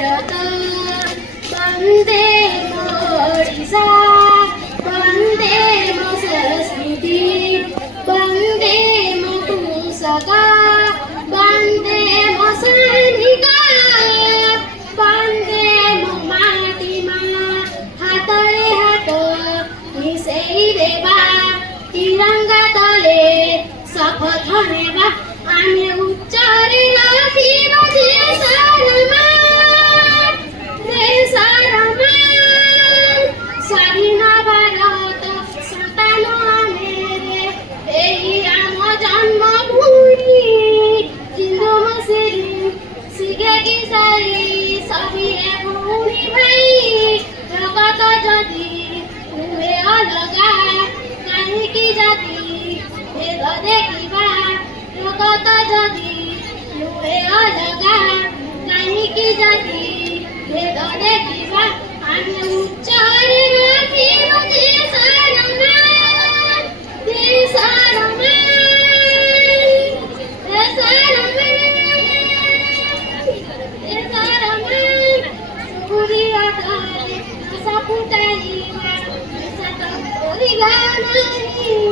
भारत वंदे मोरिसा वंदे मो संस्कृति वंदे मो पुस्तका वंदे मो सैनिका वंदे मो माटीमा हातरे हात मिसेई देवा तिरंगा तले शपथ नेवा आम्ही उच्चारे राखीव স্বাধীন ভারত সন্তান মেরে এই আমার জন্মভূমি হিন্দু মুসলিম শিখে ইসাই সবই ভূমি ভাই জগত যদি হুয়ে অলগা কাহিকি জাতি ভেদ দেখিবা জগত যদি হুয়ে অলগা কাহিকি জাতি ভেদ দেখিবা আমি উচ্চারে রাখিব দেশৰ মান দেশৰ মান সূৰ্য তাৰে আশা ফুটাইবা সত কৰিবা নাই